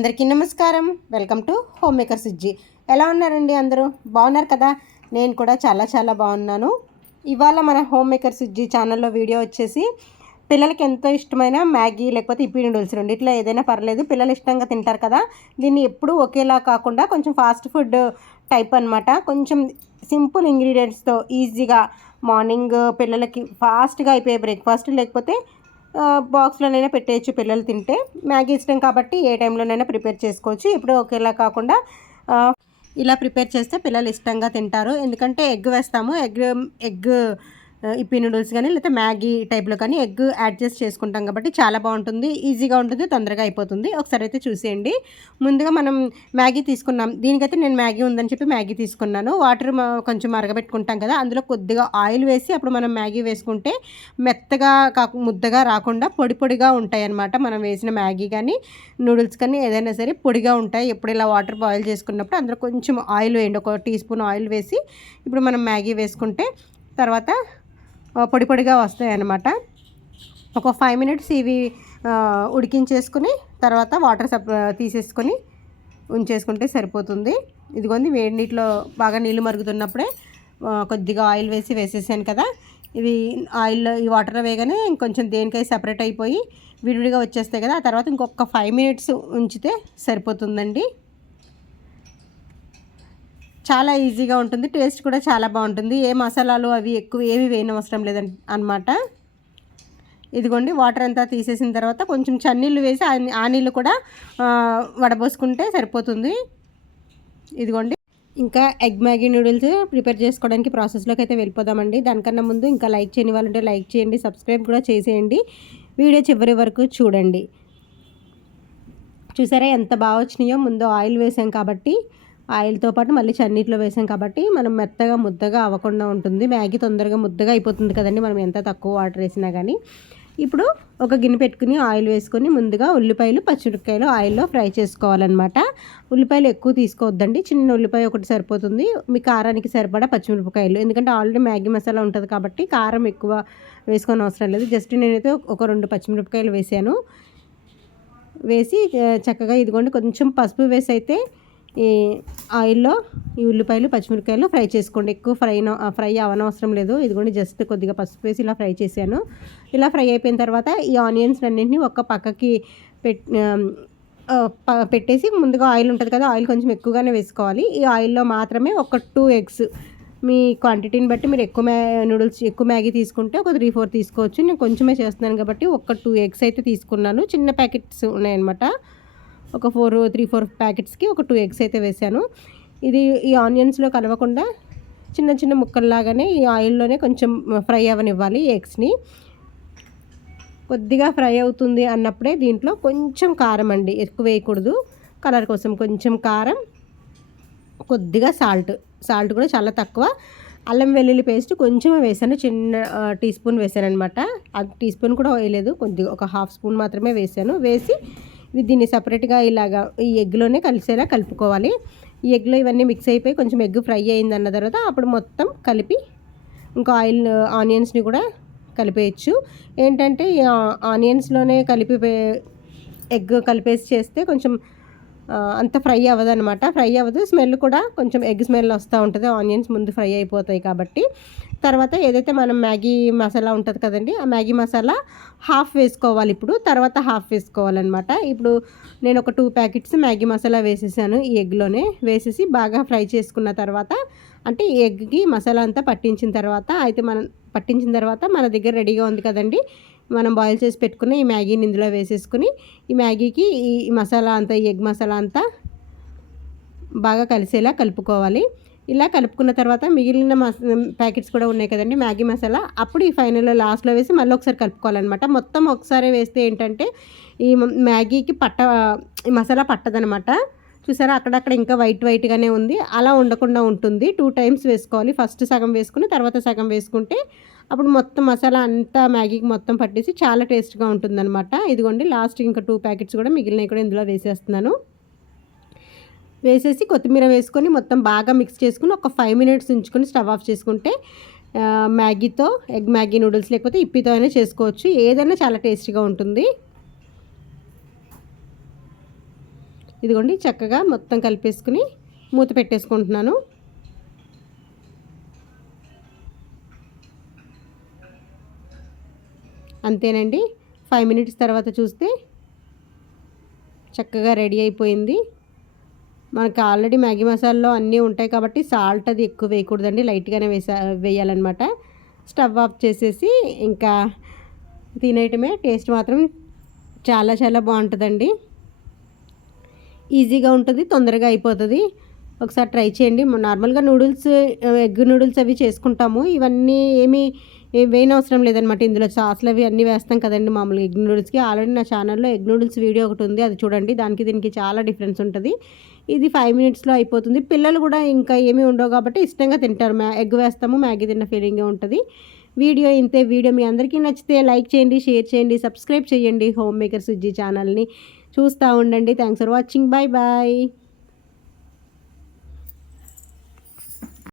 అందరికీ నమస్కారం. Welcome to home maker Sujji. ఎలా ఉన్నారండి అందరూ? బాగున్నారు కదా? నేను కూడా చాలా బాగున్నాను. ఇవాళ మన హోమ్ మేకర్ సుజ్జి ఛానల్లో వీడియో వచ్చేసి పిల్లలకి ఎంతో ఇష్టమైన మ్యాగీ లేకపోతే ఇప్పి నూడిల్స్ రెండిట్లో ఏదైనా పర్లేదు, పిల్లలు ఇష్టంగా తింటారు కదా. దీన్ని ఎప్పుడూ ఒకేలా కాకుండా కొంచెం ఫాస్ట్ ఫుడ్ టైప్ అనమాట. కొంచెం సింపుల్ ఇంగ్రీడియంట్స్తో ఈజీగా మార్నింగ్ పిల్లలకి ఫాస్ట్గా అయిపోయే బ్రేక్ఫాస్ట్, లేకపోతే బాక్స్లోనైనా పెట్టేయచ్చు పిల్లలు తింటే. మ్యాగీ ఇష్టం కాబట్టి ఏ టైంలోనైనా ప్రిపేర్ చేసుకోవచ్చు. ఇప్పుడు ఒకేలా కాకుండా ఇలా ప్రిపేర్ చేస్తే పిల్లలు ఇష్టంగా తింటారు. ఎందుకంటే ఎగ్ వేస్తాము, ఎగ్ ఇప్పి నూడిల్స్ కానీ లేకపోతే మ్యాగీ టైప్లో కానీ ఎగ్ యాడ్ చేసి చేసుకుంటాం కాబట్టి చాలా బాగుంటుంది, ఈజీగా ఉంటుంది, తొందరగా అయిపోతుంది. ఒకసారి అయితే చూసేయండి. ముందుగా మనం మ్యాగీ తీసుకున్నాం. దీనికైతే నేను మ్యాగీ ఉందని చెప్పి మ్యాగీ తీసుకున్నాను. వాటర్ కొంచెం మరగబెట్టుకుంటాం కదా, అందులో కొద్దిగా ఆయిల్ వేసి అప్పుడు మనం మ్యాగీ వేసుకుంటే మెత్తగా ముద్దగా రాకుండా పొడిగా ఉంటాయి అన్నమాట. మనం వేసిన మ్యాగీ కానీ నూడిల్స్ కానీ ఏదైనా సరే పొడిగా ఉంటాయి. ఎప్పుడు ఇలా వాటర్ బాయిల్ చేసుకున్నప్పుడు అందులో కొంచెం ఆయిల్ వేయండి, 1 టీ స్పూన్ ఆయిల్ వేసి ఇప్పుడు మనం మ్యాగీ వేసుకుంటే తర్వాత పొడిగా వస్తాయి అన్నమాట. ఒక 5 మినిట్స్ ఇవి ఉడికించేసుకుని తర్వాత వాటర్ తీసేసుకొని ఉంచేసుకుంటే సరిపోతుంది. ఇదిగోండి వేడి నీటిలో బాగా నీళ్ళు మరుగుతున్నప్పుడే కొద్దిగా ఆయిల్ వేసేసాను కదా. ఇవి ఆయిల్లో ఈ వాటర్లో వేయగానే ఇంకొంచెం దేనికై సపరేట్ అయిపోయి విడివిడిగా వచ్చేస్తాయి కదా. ఆ తర్వాత ఇంకొక 5 మినిట్స్ ఉంచితే సరిపోతుందండి. చాలా ఈజీగా ఉంటుంది, టేస్ట్ కూడా చాలా బాగుంటుంది. ఏ మసాలాలు అవి ఎక్కువ ఏవి వేయనవసరం లేదన్నమాట. ఇదిగోండి వాటర్ అంతా తీసేసిన తర్వాత కొంచెం చన్నీళ్ళు వేసి ఆ నీళ్ళు కూడా వడబోసుకుంటే సరిపోతుంది. ఇదిగోండి ఇంకా ఎగ్ మ్యాగీ నూడిల్స్ ప్రిపేర్ చేసుకోవడానికి ప్రాసెస్లోకి అయితే వెళ్ళిపోదామండి. దానికన్నా ముందు ఇంకా లైక్ చేయని వాళ్ళంటే లైక్ చేయండి, సబ్స్క్రైబ్ కూడా చేసేయండి, వీడియో చివరి వరకు చూడండి. చూసారా ఎంత బాగా వచ్చినాయో. ముందు ఆయిల్ వేసాం కాబట్టి ఆయిల్తో పాటు మళ్ళీ చన్నీటిలో వేసాం కాబట్టి మనం మెత్తగా ముద్దగా అవ్వకుండా ఉంటుంది. మ్యాగీ తొందరగా ముద్దగా అయిపోతుంది కదండి మనం ఎంత తక్కువ వాటర్ వేసినా కానీ. ఇప్పుడు ఒక గిన్నె పెట్టుకుని ఆయిల్ వేసుకొని ముందుగా ఉల్లిపాయలు పచ్చిమిరపకాయలు ఆయిల్లో ఫ్రై చేసుకోవాలన్నమాట. ఉల్లిపాయలు ఎక్కువ తీసుకోవద్దండి, చిన్న ఉల్లిపాయ ఒకటి సరిపోతుంది. మీ కారానికి సరిపడా పచ్చిమిరపకాయలు, ఎందుకంటే ఆల్రెడీ మ్యాగీ మసాలా ఉంటుంది కాబట్టి కారం ఎక్కువ వేసుకొని అవసరం లేదు. జస్ట్ నేనైతే ఒక 2 పచ్చిమిరపకాయలు వేసి చక్కగా ఇదిగోండి కొంచెం పసుపు వేసి అయితే ఈ ఆయిల్లో ఈ ఉల్లిపాయలు పచ్చిమిరపకాయలు ఫ్రై చేసుకోండి. ఎక్కువ ఫ్రై అవనవసరం లేదు. ఇదిగోండి జస్ట్ కొద్దిగా పసుపు వేసి ఇలా ఫ్రై చేశాను. ఇలా ఫ్రై అయిపోయిన తర్వాత ఈ ఆనియన్స్ అన్నింటినీ ఒక పక్కకి పెట్టేసి ముందుగా ఆయిల్ ఉంటుంది కదా, ఆయిల్ కొంచెం ఎక్కువగానే వేసుకోవాలి. ఈ ఆయిల్లో మాత్రమే ఒక 2 ఎగ్స్, మీ క్వాంటిటీని బట్టి మీరు ఎక్కువ మ్యాగీ తీసుకుంటే ఒక 3-4 తీసుకోవచ్చు. నేను కొంచెమే చేస్తున్నాను కాబట్టి ఒక 2 ఎగ్స్ అయితే తీసుకున్నాను. చిన్న ప్యాకెట్స్ ఉన్నాయన్నమాట. ఒక 3-4 ప్యాకెట్స్కి ఒక 2 ఎగ్స్ అయితే వేసాను. ఇది ఈ ఆనియన్స్లో కలవకుండా చిన్న ముక్కల్లాగానే ఈ ఆయిల్లోనే కొంచెం ఫ్రై అవ్వనివ్వాలి. ఎగ్స్ని కొద్దిగా ఫ్రై అవుతుంది అన్నప్పుడే దీంట్లో కొంచెం కారం అండి, ఎక్కువ వేయకూడదు, కలర్ కోసం కొంచెం కారం, కొద్దిగా సాల్ట్ కూడా చాలా తక్కువ. అల్లం వెల్లుల్లి పేస్ట్ కొంచెం వేసాను, చిన్న టీ స్పూన్ వేసాను అనమాట. ఆ టీ స్పూన్ కూడా వేయలేదు, కొద్దిగా ఒక 1/2 స్పూన్ మాత్రమే వేసి దీన్ని సపరేట్గా ఇలాగా ఈ ఎగ్లోనే కలిసేలా కలుపుకోవాలి. ఈ ఎగ్లో ఇవన్నీ మిక్స్ అయిపోయి కొంచెం ఎగ్ ఫ్రై అయిందన్న తర్వాత అప్పుడు మొత్తం కలిపి ఇంకా ఆనియన్స్ని కూడా కలిపేయచ్చు. ఏంటంటే ఆనియన్స్లోనే ఎగ్ కలిపేసి చేస్తే కొంచెం అంత ఫ్రై అవ్వదనమాట. ఫ్రై అవ్వదు, స్మెల్ కూడా కొంచెం ఎగ్ స్మెల్ వస్తూ ఉంటుంది. ఆనియన్స్ ముందు ఫ్రై అయిపోతాయి కాబట్టి. తర్వాత ఏదైతే మనం మ్యాగీ మసాలా ఉంటుంది కదండి, ఆ మ్యాగీ మసాలా హాఫ్ వేసుకోవాలి. ఇప్పుడు తర్వాత హాఫ్ వేసుకోవాలన్నమాట. ఇప్పుడు నేను ఒక 2 ప్యాకెట్స్ మ్యాగీ మసాలా వేసేసాను. ఈ ఎగ్లోనే వేసేసి బాగా ఫ్రై చేసుకున్న తర్వాత, అంటే ఈ ఎగ్కి మసాలా అంతా పట్టించిన తర్వాత మన దగ్గర రెడీగా ఉంది కదండి, మనం బాయిల్ చేసి పెట్టుకున్న ఈ మ్యాగీని ఇందులో వేసేసుకుని ఈ మ్యాగీకి ఈ మసాలా అంతా, ఈ ఎగ్ మసాలా అంతా బాగా కలిసేలా కలుపుకోవాలి. ఇలా కలుపుకున్న తర్వాత మిగిలిన ప్యాకెట్స్ కూడా ఉన్నాయి కదండి మ్యాగీ మసాలా, అప్పుడు ఈ ఫైనల్లో లాస్ట్లో వేసి మళ్ళీ ఒకసారి కలుపుకోవాలన్నమాట. మొత్తం ఒకసారి వేస్తే ఏంటంటే ఈ మ్యాగీకి ఈ మసాలా పట్టదనమాట. చూసారా అక్కడక్కడ ఇంకా వైట్గానే ఉంది. అలా ఉండకుండా ఉంటుంది. 2 టైమ్స్ వేసుకోవాలి. ఫస్ట్ సగం వేసుకుని తర్వాత సగం వేసుకుంటే అప్పుడు మొత్తం మసాలా అంతా మ్యాగీకి మొత్తం పట్టేసి చాలా టేస్ట్గా ఉంటుందన్నమాట. ఇదిగోండి లాస్ట్ ఇంకా 2 ప్యాకెట్స్ కూడా మిగిలినవి కూడా ఇందులో వేసేస్తున్నాను. వేసేసి కొత్తిమీర వేసుకొని మొత్తం బాగా మిక్స్ చేసుకుని ఒక 5 మినిట్స్ ఉంచుకొని స్టవ్ ఆఫ్ చేసుకుంటే మ్యాగీతో ఎగ్ మ్యాగీ నూడిల్స్ లేకపోతే ఇప్పితో అయినా చేసుకోవచ్చు. ఏదైనా చాలా టేస్టీగా ఉంటుంది. ఇదిగోండి చక్కగా మొత్తం కలిపేసుకుని మూత పెట్టేసుకుంటున్నాను. అంతేనండి. 5 మినిట్స్ తర్వాత చూస్తే చక్కగా రెడీ అయిపోయింది. మనకు ఆల్రెడీ మ్యాగీ మసాలాలో అన్నీ ఉంటాయి కాబట్టి సాల్ట్ అది ఎక్కువ వేయకూడదండి, లైట్గానే వేయాలన్నమాట. స్టవ్ ఆఫ్ చేసేసి ఇంకా తినేయటమే. టేస్ట్ మాత్రం చాలా చాలా బాగుంటుందండి. ఈజీగా ఉంటుంది, తొందరగా అయిపోతుంది. ఒకసారి ట్రై చేయండి. నార్మల్గా నూడిల్స్, ఎగ్ నూడిల్స్ అవి చేసుకుంటాము. ఇవన్నీ ఏమీ వేయనవసరం లేదనమాట. ఇందులో సాస్లు అవి అన్నీ వేస్తాం కదండి మామూలుగా ఎగ్ నూడిల్స్కి. ఆల్రెడీ నా ఛానల్లో ఎగ్ నూడిల్స్ వీడియో ఒకటి ఉంది, అది చూడండి. దానికి దీనికి చాలా డిఫరెన్స్ ఉంటుంది. ఇది 5 మినిట్స్లో అయిపోతుంది. పిల్లలు కూడా ఇంకా ఏమీ ఉండవు కాబట్టి ఇష్టంగా తింటారు. ఎగ్ వేస్తాము, మ్యాగీ తిన్న ఫీలింగే ఉంటుంది. వీడియో ఇంతే. వీడియో మీ అందరికీ నచ్చితే లైక్ చేయండి, షేర్ చేయండి, సబ్స్క్రైబ్ చేయండి హోమ్ మేకర్ సుజ్జి ఛానల్ని. చూస్తూ ఉండండి. Thanks for watching. Bye bye.